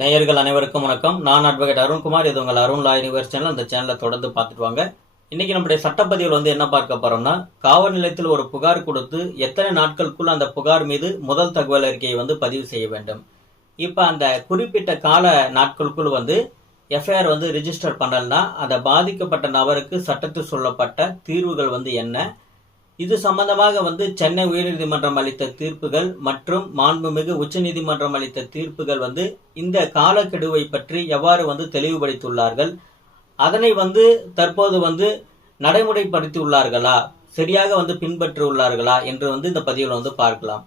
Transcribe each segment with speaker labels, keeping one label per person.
Speaker 1: நேயர்கள் அனைவருக்கும் வணக்கம். நான் அட்வொகேட் அருண்குமார். இது உங்கள் அருண் லா யூனிவர்ஸ் சேனல். அந்த சேனலை தொடர்ந்து பார்த்துட்டு வாங்க. இன்னைக்கு நம்முடைய சட்டப்பதிவில் வந்து என்ன பார்க்க போறோம்னா காவல் நிலையத்தில் ஒரு புகார் கொடுத்து எத்தனை நாட்களுக்குள் அந்த புகார் மீது முதல் தகவல் அறிக்கையை வந்து பதிவு செய்ய வேண்டும். இப்போ அந்த குறிப்பிட்ட கால நாட்களுக்குள் வந்து எஃப்ஐஆர் வந்து ரிஜிஸ்டர் பண்ணலன்னா அந்த பாதிக்கப்பட்ட நபருக்கு சட்டத்தில் சொல்லப்பட்ட தீர்வுகள் வந்து என்ன? இது சம்பந்தமாக வந்து சென்னை உயர்நீதிமன்றம் அளித்த தீர்ப்புகள் மற்றும் மாண்புமிகு உச்சநீதிமன்றம் அளித்த தீர்ப்புகள் வந்து இந்த காலக்கெடுவை பற்றி எவ்வாறு வந்து தெளிவுபடுத்தியுள்ளார்கள்? அதனை வந்து தற்போது வந்து நடைமுறைப்படுத்தி உள்ளார்களா சரியாக வந்து பின்பற்றி உள்ளார்களா என்று வந்து இந்த பதிவில் வந்து பார்க்கலாம்.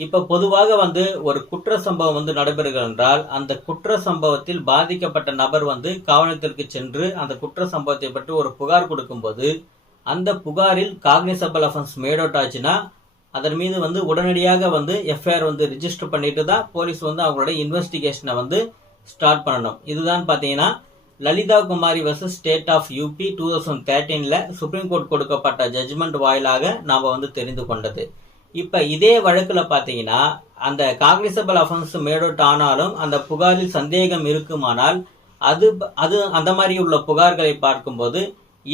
Speaker 1: இப்ப பொதுவாக வந்து ஒரு குற்ற சம்பவம் வந்து நடைபெறுகிறது என்றால் அந்த குற்ற சம்பவத்தில் பாதிக்கப்பட்ட நபர் வந்து காவலத்திற்கு சென்று அந்த குற்ற சம்பவத்தை பற்றி ஒரு புகார் கொடுக்கும்போது அந்த புகாரில் காக்னிசபிள் அஃபென்ஸ் மேட் அவுட் ஆச்சுன்னா அதன் மீது வந்து உடனடியாக வந்து எஃப்ஐஆர் வந்து ரிஜிஸ்டர் பண்ணிட்டு தான் போலீஸ் வந்து அவங்களோட இன்வெஸ்டிகேஷனை வந்து ஸ்டார்ட் பண்ணணும். இதுதான் பார்த்தீங்கன்னா Lalita Kumari versus state of UP two thousand தேர்ட்டீனில் supreme court கொடுக்கப்பட்ட ஜட்ஜ்மெண்ட் வாயிலாக நாம் வந்து தெரிந்து கொண்டது. இப்போ இதே வழக்கில் பார்த்தீங்கன்னா அந்த காக்னிசபிள் அஃபென்ஸ் மேட் அவுட் ஆனாலும் அந்த புகாரில் சந்தேகம் இருக்குமானால் அது அது அந்த மாதிரி உள்ள புகார்களை பார்க்கும்போது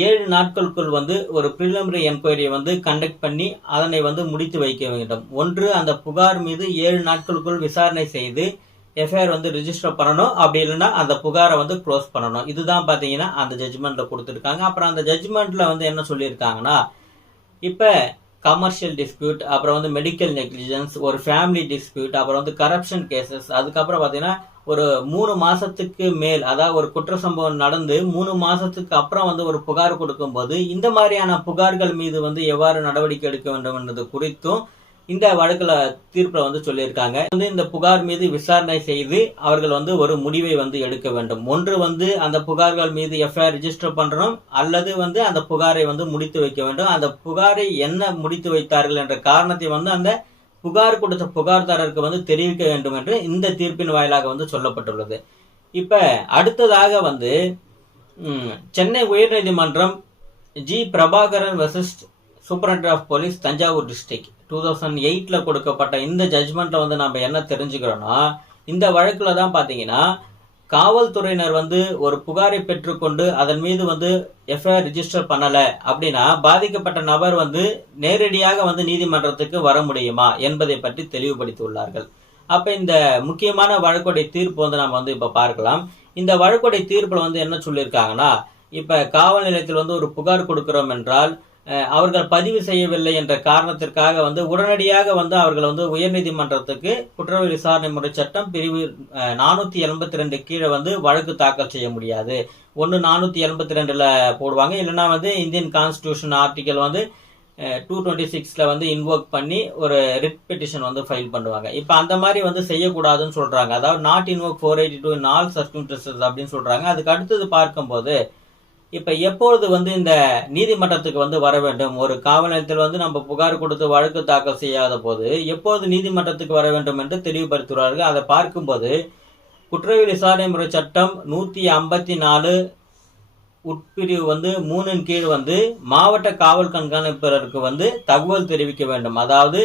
Speaker 1: ஏழு நாட்களுக்குள் வந்து ஒரு ப்ரிலிமினரி என்கொயரியை வந்து கண்டக்ட் பண்ணி அதனை வந்து முடித்து வைக்க வேண்டும். ஒன்று அந்த புகார் மீது ஏழு நாட்களுக்குள் விசாரணை செய்து எஃப்ஐஆர் வந்து ரிஜிஸ்டர் பண்ணணும். அப்படி இல்லைன்னா அந்த புகாரை வந்து க்ளோஸ் பண்ணணும். இதுதான் பார்த்தீங்கன்னா அந்த ஜட்ஜ்மெண்ட்டில் கொடுத்துருக்காங்க. அப்புறம் அந்த ஜட்ஜ்மெண்ட்டில் வந்து என்ன சொல்லியிருக்காங்கன்னா இப்போ கமர்ஷியல் டிஸ்பியூட் அப்புறம் வந்து மெடிக்கல் நெக்லிஜென்ஸ் ஒரு ஃபேமிலி டிஸ்பியூட் அப்புறம் வந்து கரப்ஷன் கேசஸ் அதுக்கப்புறம் பார்த்தீங்கன்னா ஒரு மூணு மாசத்துக்கு மேல் அதாவது ஒரு குற்ற சம்பவம் நடந்து மூணு மாசத்துக்கு அப்புறம் வந்து ஒரு புகார் கொடுக்கும்போது இந்த மாதிரியான புகார்கள் மீது வந்து எவ்வாறு நடவடிக்கை எடுக்க வேண்டும் என்பது குறித்தும் இந்த வழக்குல தீர்ப்புல வந்து சொல்லியிருக்காங்க. வந்து இந்த புகார் மீது விசாரணை செய்து அவர்கள் வந்து ஒரு முடிவை வந்து எடுக்க வேண்டும். ஒன்று வந்து அந்த புகார்கள் மீது எஃப்ஐஆர் ரிஜிஸ்டர் பண்றோம் அல்லது வந்து அந்த புகாரை வந்து முடித்து வைக்க வேண்டும். அந்த புகாரை என்ன முடித்து வைத்தார்கள் என்ற காரணத்தை வந்து அந்த புகார் கொடுத்த புகார்தாரருக்கு வந்து தெரிவிக்க வேண்டும் என்று இந்த தீர்ப்பின் வாயிலாக வந்து சொல்லப்பட்டுள்ளது. இப்ப அடுத்ததாக வந்து சென்னை உயர்நீதிமன்றம் G. Prabhakaran versus superintendent of police Thanjavur district two thousand எயிட்டில் கொடுக்கப்பட்ட இந்த ஜட்ஜ்மெண்ட்ல வந்து நம்ம என்ன தெரிஞ்சுக்கிறோம்னா இந்த வழக்கில் தான் பார்த்தீங்கன்னா காவல்துறையினர் வந்து ஒரு புகாரை பெற்றுக்கொண்டு அதன் மீது வந்து எஃப்ஐஆர் ரிஜிஸ்டர் பண்ணலை அப்படின்னா பாதிக்கப்பட்ட நபர் வந்து நேரடியாக வந்து நீதிமன்றத்துக்கு வர முடியுமா என்பதை பற்றி தெளிவுபடுத்தியுள்ளார்கள். அப்போ இந்த முக்கியமான வழக்குடைய தீர்ப்பு வந்து நம்ம வந்து இப்போ பார்க்கலாம். இந்த வழக்குடைய தீர்ப்பில் வந்து என்ன சொல்லியிருக்காங்கன்னா இப்போ காவல் நிலையத்தில் வந்து ஒரு புகார் கொடுக்கிறோம் என்றால் அவர்கள் பதிவு செய்யவில்லை என்ற காரணத்திற்காக வந்து உடனடியாக வந்து அவர்கள் வந்து உயர்நீதிமன்றத்துக்கு குற்றவியல் விசாரணை முறை சட்டம் பிரிவு நானூத்தி எண்பத்தி ரெண்டு கீழே வந்து வழக்கு தாக்கல் செய்ய முடியாது. ஒன்று நானூத்தி எண்பத்தி ரெண்டுல போடுவாங்க. இல்லைன்னா வந்து இந்தியன் கான்ஸ்டியூஷன் ஆர்டிக்கல் வந்து டூ டுவெண்ட்டி சிக்ஸில் வந்து இன்வோக் பண்ணி ஒரு ரிட் பெட்டிஷன் வந்து ஃபைல் பண்ணுவாங்க. இப்போ அந்த மாதிரி வந்து செய்யக்கூடாதுன்னு சொல்கிறாங்க அதாவது not invoke four eighty two நால் சர்க்கியூட்டர்ஸ் அப்படின்னு சொல்கிறாங்க அதுக்கு அடுத்தது பார்க்கும்போது இப்ப எப்பொழுது வந்து இந்த நீதிமன்றத்துக்கு வந்து வர வேண்டும்? ஒரு காவல் நிலையத்தில் வந்து நம்ம புகார் கொடுத்து வழக்கு தாக்கல் செய்யாத போது எப்போது நீதிமன்றத்துக்கு வர வேண்டும் என்று தெளிவுபடுத்துகிறார்கள்? அதை பார்க்கும்போது குற்றவியல் விசாரணை முறை சட்டம் நூத்தி ஐம்பத்தி நாலு உட்பிரிவு வந்து மூணின் கீழ் வந்து மாவட்ட காவல் கண்காணிப்பாளருக்கு வந்து தகவல் தெரிவிக்க வேண்டும். அதாவது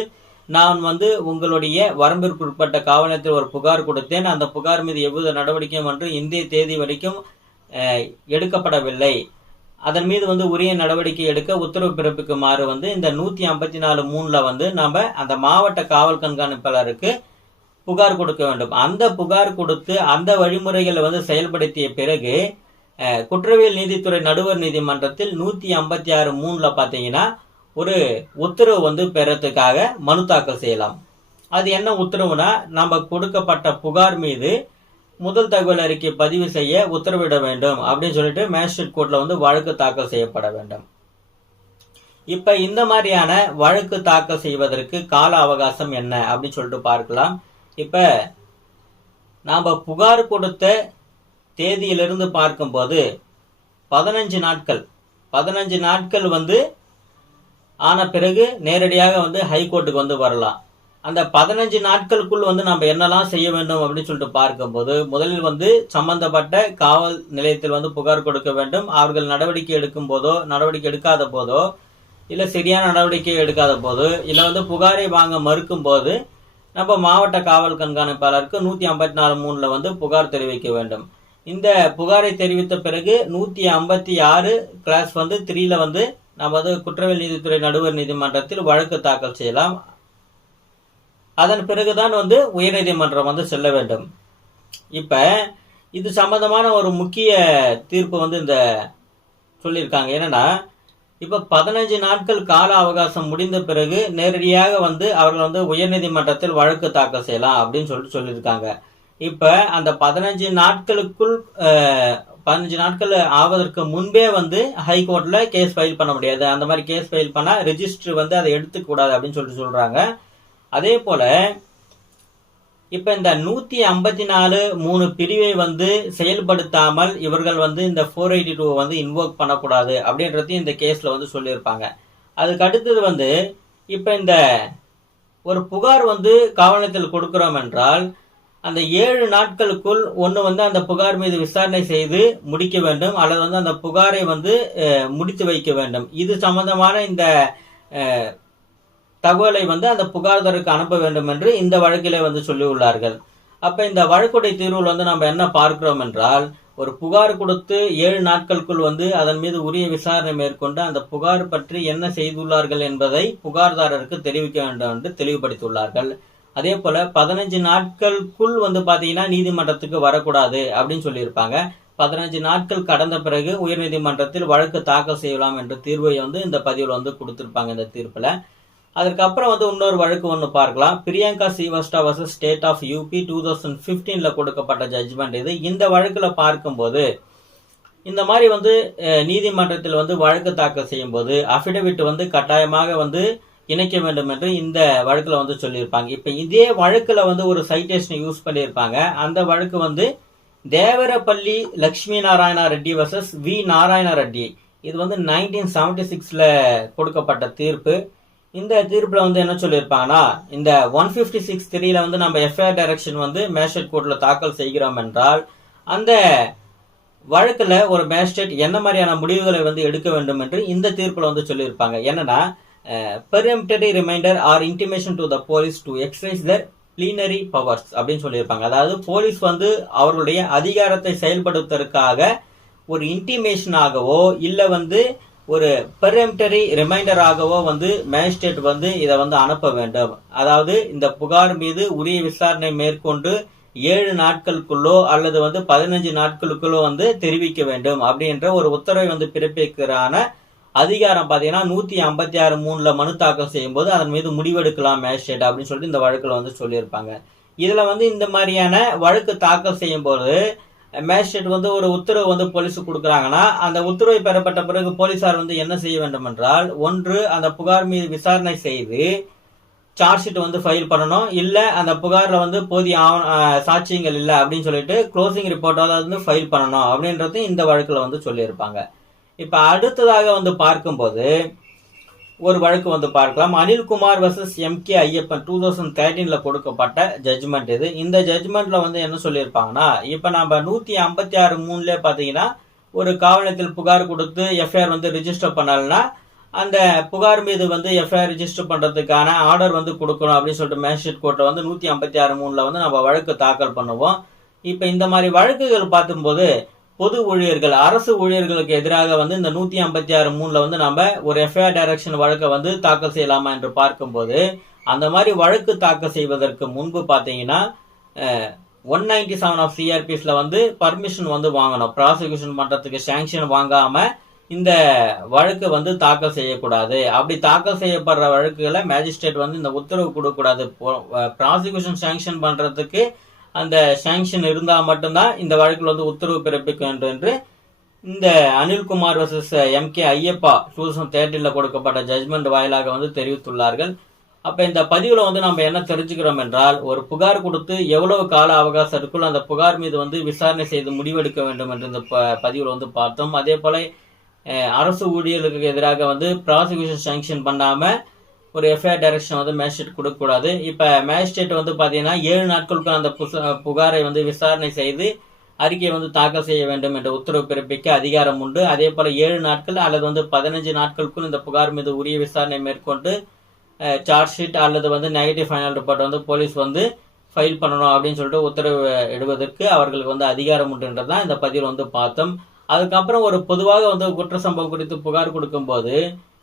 Speaker 1: நான் வந்து உங்களுடைய வரம்பிற்குட்பட்ட காவல் நிலையத்தில் ஒரு புகார் கொடுத்தேன். அந்த புகார் மீது எவ்வித நடவடிக்கையும் என்று இந்திய தேதி வரைக்கும் எடுக்கப்படவில்லை. அதன் மீது வந்து உரிய நடவடிக்கை எடுக்க உத்தரவு பிறப்பிக்குமாறு வந்து இந்த நூத்தி ஐம்பத்தி நாலு மூணுல வந்து நம்ம அந்த மாவட்ட காவல் கண்காணிப்பாளருக்கு புகார் கொடுக்க வேண்டும். அந்த புகார் கொடுத்து அந்த வழிமுறைகளை வந்து செயல்படுத்திய பிறகு குற்றவியல் நீதித்துறை நடுவர் நீதிமன்றத்தில் நூத்தி ஐம்பத்தி ஆறு மூணுல பாத்தீங்கன்னா ஒரு உத்தரவு வந்து பெறத்துக்காக மனு தாக்கல் செய்யலாம். அது என்ன உத்தரவுனா நம்ம கொடுக்கப்பட்ட புகார் மீது முதல் தகவல் அறிக்கை பதிவு செய்ய உத்தரவிட வேண்டும் அப்படின்னு சொல்லிட்டு மேஜிஸ்ட்ரேட் கோர்ட்ல வந்து வழக்கு தாக்கல் செய்யப்பட வேண்டும். இப்ப இந்த மாதிரியான வழக்கு தாக்கல் செய்வதற்கு கால அவகாசம் என்ன அப்படின்னு சொல்லிட்டு பார்க்கலாம். இப்ப நாம புகார் கொடுத்த தேதியிலிருந்து பார்க்கும்போது பதினஞ்சு நாட்கள். பதினஞ்சு நாட்கள் வந்து ஆன பிறகு நேரடியாக வந்து ஹைகோர்ட்டுக்கு வந்து வரலாம். அந்த பதினஞ்சு நாட்களுக்குள் வந்து நம்ம என்னெல்லாம் செய்ய வேண்டும் அப்படின்னு சொல்லிட்டு பார்க்கும்போது முதலில் வந்து சம்பந்தப்பட்ட காவல் நிலையத்தில் வந்து புகார் கொடுக்க வேண்டும். அவர்கள் நடவடிக்கை எடுக்கும் போதோ நடவடிக்கை எடுக்காத போதோ இல்லை சரியான நடவடிக்கை எடுக்காத போது இல்லை வந்து புகாரை வாங்க மறுக்கும் போது நம்ம மாவட்ட காவல் கண்காணிப்பாளருக்கு நூத்தி ஐம்பத்தி நாலு மூணுல வந்து புகார் தெரிவிக்க வேண்டும். இந்த புகாரை தெரிவித்த பிறகு நூத்தி ஐம்பத்தி ஆறு கிளாஸ் வந்து த்ரீல வந்து நம்ம வந்து குற்றவியல் நீதித்துறை நடுவர் நீதிமன்றத்தில் வழக்கு தாக்கல் செய்யலாம். அதன் பிறகுதான் வந்து உயர்நீதிமன்றம் வந்து செல்ல வேண்டும். இப்ப இது சம்பந்தமான ஒரு முக்கிய தீர்ப்பு வந்து இந்த சொல்லியிருக்காங்க. என்னன்னா இப்ப பதினஞ்சு நாட்கள் கால அவகாசம் முடிந்த பிறகு நேரடியாக வந்து அவர்கள் வந்து உயர்நீதிமன்றத்தில் வழக்கு தாக்கல் செய்யலாம் அப்படின்னு சொல்லிட்டு சொல்லியிருக்காங்க. இப்ப அந்த பதினஞ்சு நாட்களுக்குள் பதினஞ்சு நாட்கள் ஆவதற்கு முன்பே வந்து ஹைகோர்ட்ல கேஸ் ஃபைல் பண்ண முடியாது. அந்த மாதிரி கேஸ் ஃபைல் பண்ணா ரெஜிஸ்டர் வந்து அதை எடுத்துக்கூடாது அப்படின்னு சொல்லிட்டு சொல்றாங்க. அதே போல இப்ப இந்த நூத்தி ஐம்பத்தி நாலு மூணு பிரிவை வந்து செயல்படுத்தாமல் இவர்கள் வந்து இந்த ஃபோர் எயிட்டி டூ வந்து இன்வோக் பண்ணக்கூடாது அப்படின்றதையும் இந்த கேஸ்ல வந்து சொல்லியிருப்பாங்க. அதுக்கு அடுத்தது வந்து இப்ப இந்த ஒரு புகார் வந்து காவலத்தில் கொடுக்கிறோம் என்றால் அந்த ஏழு நாட்களுக்குள் ஒன்று வந்து அந்த புகார் மீது விசாரணை செய்து முடிக்க வேண்டும் அல்லது வந்து அந்த புகாரை வந்து முடித்து வைக்க வேண்டும். இது சம்பந்தமான இந்த தகவலை வந்து அந்த புகார்தாருக்கு அனுப்ப வேண்டும் என்று இந்த வழக்கிலே வந்து சொல்லியுள்ளார்கள். அப்ப இந்த வழக்குடைய தீர்வில் வந்து நம்ம என்ன பார்க்கிறோம் என்றால் ஒரு புகார் கொடுத்து ஏழு நாட்களுக்குள் வந்து அதன் மீது உரிய விசாரணை மேற்கொண்டு அந்த புகார் பற்றி என்ன செய்துள்ளார்கள் என்பதை புகார்தாரருக்கு தெரிவிக்க வேண்டும் என்று தெளிவுபடுத்தியுள்ளார்கள். அதே போல பதினஞ்சு நாட்களுக்குள் வந்து பாத்தீங்கன்னா நீதிமன்றத்துக்கு வரக்கூடாது அப்படின்னு சொல்லியிருப்பாங்க. பதினஞ்சு நாட்கள் கடந்த பிறகு உயர்நீதிமன்றத்தில் வழக்கு தாக்கல் செய்யலாம் என்ற தீர்வை வந்து இந்த பதிவில் வந்து கொடுத்திருப்பாங்க இந்த தீர்ப்பில். அதுக்கப்புறம் வந்து இன்னொரு வழக்கு ஒன்று பார்க்கலாம். Priyanka Srivastava versus state of UP two thousand ஃபிஃப்டீனில் கொடுக்கப்பட்ட ஜட்ஜ்மெண்ட் இது. இந்த வழக்கில் பார்க்கும்போது இந்த மாதிரி வந்து நீதிமன்றத்தில் வந்து வழக்கு தாக்கல் செய்யும் போது அபிடவிட் வந்து கட்டாயமாக வந்து இணைக்க வேண்டும் என்று இந்த வழக்கில் வந்து சொல்லியிருப்பாங்க. இப்போ இதே வழக்கில் வந்து ஒரு சைட்டேஷனை யூஸ் பண்ணியிருப்பாங்க. அந்த வழக்கு வந்து தேவரப்பள்ளி லக்ஷ்மி நாராயண ரெட்டி வர்சஸ் வி நாராயண ரெட்டி. இது வந்து நைன்டீன் செவன்டி சிக்ஸில் கொடுக்கப்பட்ட தீர்ப்பு. இந்த தீர்ப்புல வந்து என்ன சொல்லியிருப்பாங்கன்னா இந்த ஒன் பிப்டி சிக்ஸ் த்ரீல வந்து நம்ம எஃப்ஐஆர் டைரக்ஷன் வந்து மேஜிஸ்ட்ரேட் கோர்ட்ல தாக்கல் செய்கிறோம் என்றால் அந்த வழக்குல ஒரு மேஜிஸ்ட்ரேட் என்ன மாதிரியான முடிவுகளை வந்து எடுக்க வேண்டும் என்று இந்த தீர்ப்புல வந்து சொல்லியிருப்பாங்க. என்னன்னா peremptory reminder or intimation to the police to exercise their plenary powers அப்படின்னு சொல்லியிருப்பாங்க. அதாவது போலீஸ் வந்து அவர்களுடைய அதிகாரத்தை செயல்படுத்துவதற்காக ஒரு இன்டிமேஷனாகவோ இல்லை வந்து ஒரு பெர்எம்டரி ரிமைண்டராகவோ வந்து மேஜிஸ்ட்ரேட் வந்து இதை வந்து அனுப்ப வேண்டும். அதாவது இந்த புகார் மீது உரிய விசாரணை மேற்கொண்டு ஏழு நாட்களுக்குள்ளோ அல்லது வந்து பதினஞ்சு நாட்களுக்குள்ளோ வந்து தெரிவிக்க வேண்டும் அப்படின்ற ஒரு உத்தரவை வந்து பிறப்பிக்கிறான அதிகாரம் பார்த்தீங்கன்னா நூத்தி ஐம்பத்தி ஆறு மூணுல மனு தாக்கல் செய்யும் போது அதன் மீது முடிவெடுக்கலாம் மேஜிஸ்ட்ரேட் அப்படின்னு சொல்லிட்டு இந்த வழக்கில் வந்து சொல்லியிருப்பாங்க. இதுல வந்து இந்த மாதிரியான வழக்கு தாக்கல் செய்யும் போது மேஜிஸ்ட்ரேட் வந்து ஒரு உத்தரவு வந்து போலீஸுக்கு கொடுக்குறாங்கன்னா அந்த உத்தரவை பெறப்பட்ட பிறகு போலீசார் வந்து என்ன செய்ய வேண்டும் என்றால் ஒன்று அந்த புகார் மீது விசாரணை செய்து சார்ஜ் ஷீட் வந்து ஃபைல் பண்ணணும். இல்லை அந்த புகாரில் வந்து போதிய ஆவண சாட்சியங்கள் இல்லை அப்படின்னு சொல்லிட்டு க்ளோசிங் ரிப்போர்ட்டாவது வந்து ஃபைல் பண்ணணும் அப்படின்றதையும் இந்த வழக்கில் வந்து சொல்லியிருப்பாங்க. இப்போ அடுத்ததாக வந்து பார்க்கும்போது ஒரு வழக்கு வந்து பார்க்கலாம். Anilkumar versus M K Ayyappan two thousand தேர்ட்டீனில் கொடுக்கப்பட்ட ஜட்ஜ்மெண்ட் இது. இந்த ஜட்ஜ்மெண்ட்ல வந்து என்ன சொல்லியிருப்பாங்கன்னா இப்ப நம்ம நூத்தி ஐம்பத்தி ஆறு மூணுல பாத்தீங்கன்னா ஒரு காவலத்தில் புகார் கொடுத்து எஃப்ஐஆர் வந்து ரிஜிஸ்டர் பண்ணலன்னா அந்த புகார் மீது வந்து எஃப்ஐஆர் ரிஜிஸ்டர் பண்றதுக்கான ஆர்டர் வந்து கொடுக்கணும் அப்படின்னு சொல்லிட்டு மேஜிஸ்ட்ரேட் கோர்ட்ல வந்து நூத்தி ஐம்பத்தி ஆறு மூணுல வந்து நம்ம வழக்கு தாக்கல் பண்ணுவோம். இப்ப இந்த மாதிரி வழக்குகள் பார்க்கும்போது பொது ஊழியர்கள் அரசு ஊழியர்களுக்கு எதிராக வந்து இந்த நூத்தி ஐம்பத்தி ஆறு மூணுல வந்து நம்ம ஒரு எஃப்ஐஆர் டைரக்ஷன் வழக்கை வந்து தாக்கல் செய்யலாமா என்று பார்க்கும்போது அந்த மாதிரி வழக்கு தாக்கல் செய்வதற்கு முன்பு பார்த்தீங்கன்னா ஒன் நைன்டி செவன் ஆஃப் சிஆர்பிஸ்ல வந்து பர்மிஷன் வந்து வாங்கணும். ப்ராசிக்யூஷன் பண்றதுக்கு சாங்ஷன் வாங்காம இந்த வழக்கு வந்து தாக்கல் செய்யக்கூடாது. அப்படி தாக்கல் செய்யப்படுற வழக்குகளை மேஜிஸ்ட்ரேட் வந்து இந்த உத்தரவு கொடுக்கக்கூடாது. ப்ராசிக்யூஷன் சாங்ஷன் பண்றதுக்கு அந்த சாங்ஷன் இருந்தால் மட்டும்தான் இந்த வழக்கில் வந்து உத்தரவு பிறப்பிக்க வேண்டும் என்று இந்த Anilkumar versus M K Ayyappa two thousand தேர்ட்டில கொடுக்கப்பட்ட ஜட்மெண்ட் வாயிலாக வந்து தெரிவித்துள்ளார்கள். அப்போ இந்த பதிவில் வந்து நம்ம என்ன தெரிஞ்சுக்கிறோம் என்றால் ஒரு புகார் கொடுத்து எவ்வளவு கால அவகாசத்துக்குள் அந்த புகார் மீது வந்து விசாரணை செய்து முடிவெடுக்க வேண்டும் என்று இந்த ப- பதிவில் வந்து பார்த்தோம். அதே போல அரசு ஊழியர்களுக்கு எதிராக வந்து ப்ராசிக்யூஷன் சாங்ஷன் பண்ணாமல் ஒரு எஃப்ஐஆர் டைரக்ஷன் வந்து மேஜிஸ்ட்ரேட் கொடுக்கக்கூடாது. இப்போ மேஜிஸ்ட்ரேட் வந்து பார்த்தீங்கன்னா ஏழு நாட்களுக்கு அந்த புச- புகாரை வந்து விசாரணை செய்து அறிக்கையை வந்து தாக்கல் செய்ய வேண்டும் என்ற உத்தரவு பிறப்பிக்க அதிகாரம் உண்டு. அதே போல் ஏழு நாட்கள் அல்லது வந்து பதினஞ்சு நாட்களுக்குள் இந்த புகார் மீது உரிய விசாரணை மேற்கொண்டு சார்ஜ் ஷீட் அல்லது வந்து நெகட்டிவ் ஃபைனல் ரிப்போர்ட் வந்து போலீஸ் வந்து ஃபைல் பண்ணணும் அப்படின்னு சொல்லிட்டு உத்தரவு இடுவதற்கு அவர்களுக்கு வந்து அதிகாரம் உண்டுன்றது தான் இந்த பதிவில் வந்து பார்த்தோம். அதுக்கப்புறம் ஒரு பொதுவாக வந்து குற்ற சம்பவம் குறித்து புகார் கொடுக்கும்போது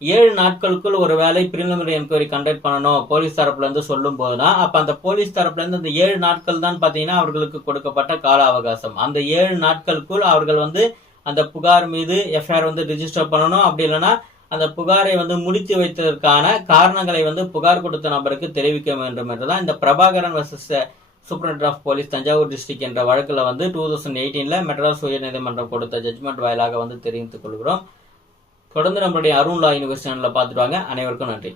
Speaker 1: ஏழு நாட்களுக்குள் ஒரு வேலை பிரிலிமினரி என்கொயரி கண்டக்ட் பண்ணணும் போலீஸ் தரப்புலேருந்து சொல்லும் போது தான் அப்போ அந்த போலீஸ் தரப்புலேருந்து அந்த ஏழு நாட்கள் தான் பார்த்தீங்கன்னா அவர்களுக்கு கொடுக்கப்பட்ட கால அவகாசம். அந்த ஏழு நாட்களுக்குள் அவர்கள் வந்து அந்த புகார் மீது எஃப்ஐஆர் வந்து ரிஜிஸ்டர் பண்ணணும். அப்படி இல்லைன்னா அந்த புகாரை வந்து முடித்து வைத்ததற்கான காரணங்களை வந்து புகார் கொடுத்த நபருக்கு தெரிவிக்க வேண்டும் என்றுதான் இந்த Prabhakaran versus superintendent of police Thanjavur district என்ற வழக்கில் வந்து டூ தௌசண்ட் எயிட்டீனில் மெட்ராஸ் உயர்நீதிமன்றம் கொடுத்த ஜட்மெண்ட் வாயிலாக வந்து தெரிவித்துக் கொள்கிறோம். தொடர்ந்து நம்மளுடைய அருண்லா யூனிவர்சிட்டி சேனலில் பார்த்துட்டு வாங்க. அனைவருக்கும் நன்றி.